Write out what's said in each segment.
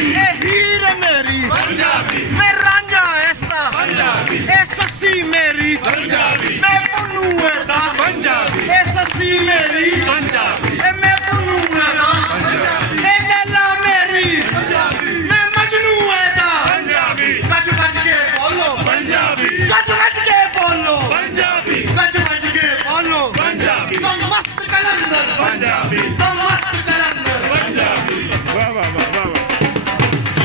ए हीर मेरी पंजाबी, मैं रांझा ऐसा पंजाबी, ए सस्सी मेरी पंजाबी, मैं पुन्नू ऐसा पंजाबी, ए सस्सी मेरी पंजाबी, ए मैं पुन्नू ऐसा पंजाबी, ए लैला मेरी पंजाबी, मैं मजनू ऐसा पंजाबी, गज गज के बोलो पंजाबी, गज गज के बोलो पंजाबी, गज गज के बोलो पंजाबी, तुम मस्त कलंदर पंजाबी, तुम मस्त कलंदर पंजाबी, वाह वाह वाह वाह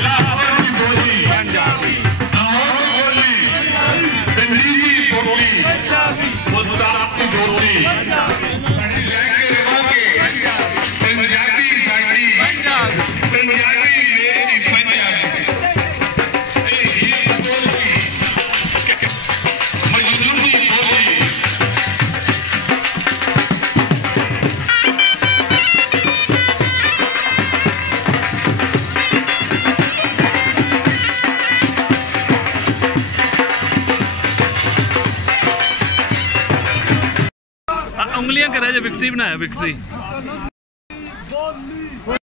लाहौर की बोली पंजाबी, लाहौर की बोली दिल्ली की बोली पंजाबी, मुल्तान की बोली पंजाबी, साडी लहके रहोगे पंजाबी साडी पंजाबी, पंजाबी मेरी पंजाबी, ए हीर बोली मजनू की बोली। उंगलियां करे जो विक्ट्री बनाया विक्ट्री।